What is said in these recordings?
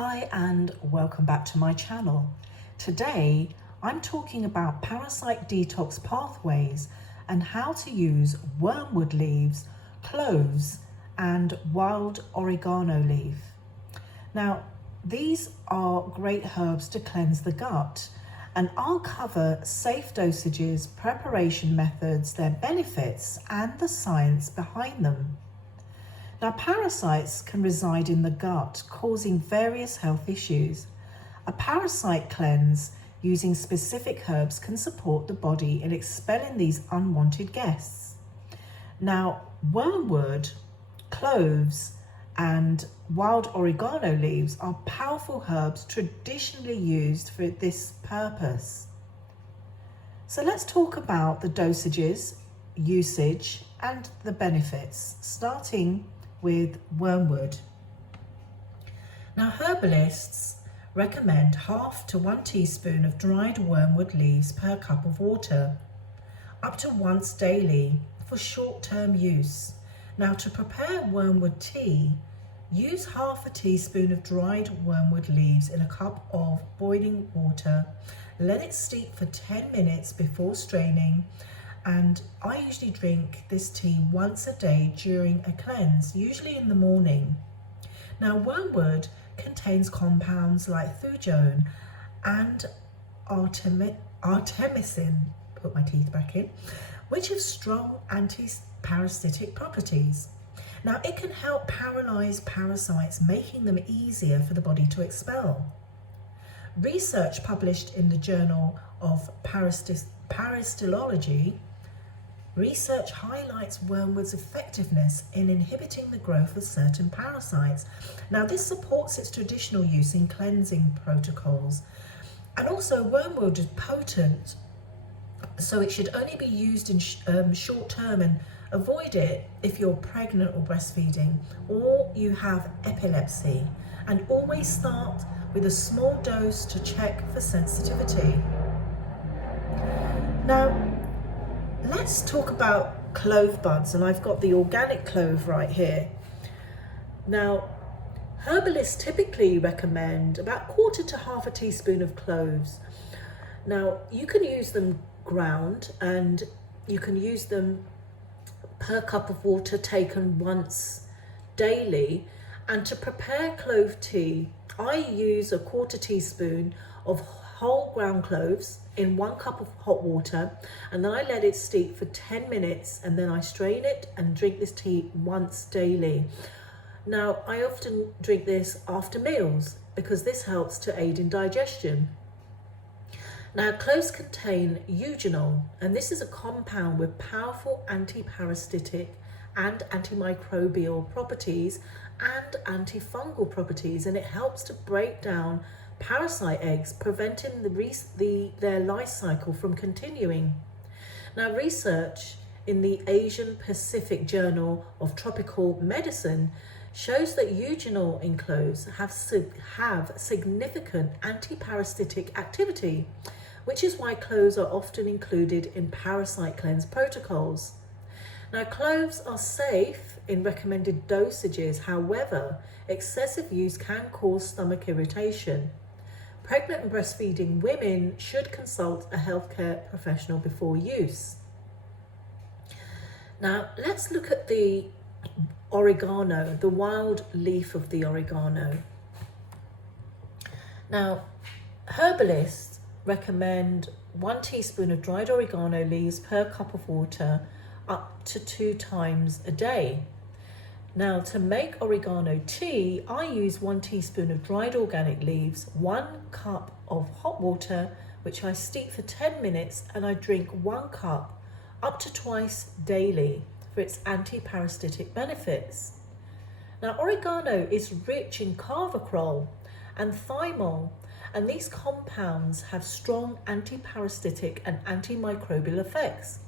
Hi and welcome back to my channel. Today I'm talking about parasite detox pathways and how to use wormwood leaves, cloves and wild oregano leaf. Now these are great herbs to cleanse the gut, and I'll cover safe dosages, preparation methods, their benefits and the science behind them. Now, parasites can reside in the gut, causing various health issues. A parasite cleanse using specific herbs can support the body in expelling these unwanted guests. Now, wormwood, cloves, and wild oregano leaves are powerful herbs traditionally used for this purpose. So let's talk about the dosages, usage, and the benefits, starting with wormwood. Now, herbalists recommend 1/2 to 1 teaspoon of dried wormwood leaves per cup of water, up to once daily for short-term use. Now, to prepare wormwood tea, use 1/2 teaspoon of dried wormwood leaves in a cup of boiling water. Let it steep for 10 minutes before straining, and I usually drink this tea once a day during a cleanse, usually in the morning. Now, wormwood contains compounds like thujone and artemisinin, put my teeth back in, which have strong anti-parasitic properties. Now, it can help paralyze parasites, making them easier for the body to expel. Research published in the Journal of Parasitology research highlights wormwood's effectiveness in inhibiting the growth of certain parasites. Now, this supports its traditional use in cleansing protocols. And also, wormwood is potent, so it should only be used in short term, and avoid it if you're pregnant or breastfeeding or you have epilepsy. And always start with a small dose to check for sensitivity. Now, let's talk about clove buds, and I've got the organic clove right here. Now, herbalists typically recommend about 1/4 to 1/2 teaspoon of cloves. Now, you can use them ground, and you can use them per cup of water taken once daily. And to prepare clove tea, I use a 1/4 teaspoon of whole ground cloves in 1 cup of hot water, and then I let it steep for 10 minutes, and then I strain it and drink this tea once daily. Now, I often drink this after meals because this helps to aid in digestion. Now, cloves contain eugenol, and this is a compound with powerful anti-parasitic and antimicrobial properties and antifungal properties, and it helps to break down parasite eggs, preventing their life cycle from continuing. Now, research in the Asian Pacific Journal of Tropical Medicine shows that eugenol in cloves have significant anti-parasitic activity, which is why cloves are often included in parasite cleanse protocols. Now, cloves are safe in recommended dosages. However, excessive use can cause stomach irritation. Pregnant and breastfeeding women should consult a healthcare professional before use. Now, let's look at the oregano, the wild leaf of the oregano. Now, herbalists recommend 1 teaspoon of dried oregano leaves per cup of water up to 2 times a day. Now, to make oregano tea, I use 1 teaspoon of dried organic leaves, 1 cup of hot water, which I steep for 10 minutes, and I drink 1 cup up to twice daily for its anti-parasitic benefits. Now, oregano is rich in carvacrol and thymol, and these compounds have strong anti-parasitic and antimicrobial effects.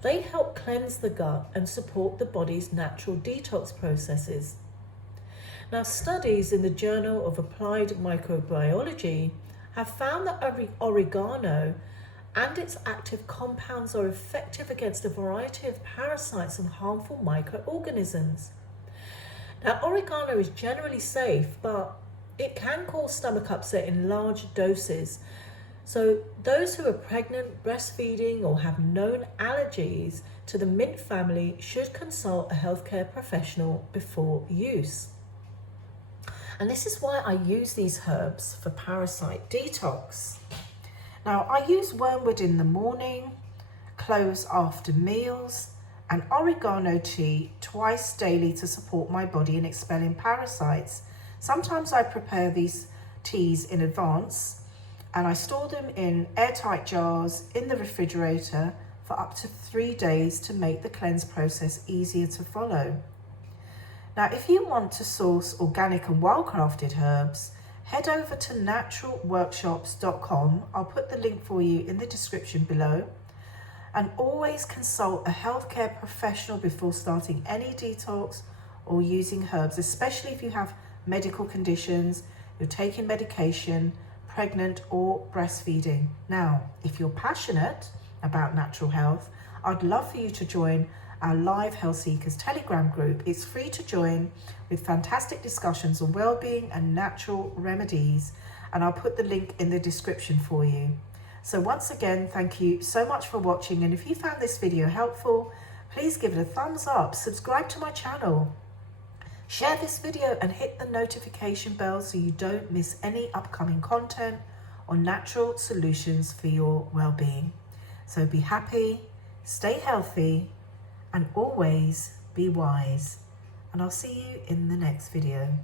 They help cleanse the gut and support the body's natural detox processes. Now, studies in the Journal of Applied Microbiology have found that oregano and its active compounds are effective against a variety of parasites and harmful microorganisms. Now, oregano is generally safe, but it can cause stomach upset in large doses. So those who are pregnant, breastfeeding, or have known allergies to the mint family should consult a healthcare professional before use. And this is why I use these herbs for parasite detox. Now, I use wormwood in the morning, cloves after meals, and oregano tea twice daily to support my body in expelling parasites. Sometimes I prepare these teas in advance and I store them in airtight jars in the refrigerator for up to 3 days to make the cleanse process easier to follow. Now, if you want to source organic and well-crafted herbs, head over to naturalworkshops.com. I'll put the link for you in the description below. And always consult a healthcare professional before starting any detox or using herbs, especially if you have medical conditions, you're taking medication, pregnant or breastfeeding. Now, if you're passionate about natural health, I'd love for you to join our live Health Seekers Telegram group. It's free to join with fantastic discussions on well-being and natural remedies, and I'll put the link in the description for you. So once again, thank you so much for watching, and if you found this video helpful, please give it a thumbs up, subscribe to my channel, share this video and hit the notification bell so you don't miss any upcoming content on natural solutions for your well-being. So be happy, stay healthy, and always be wise. And I'll see you in the next video.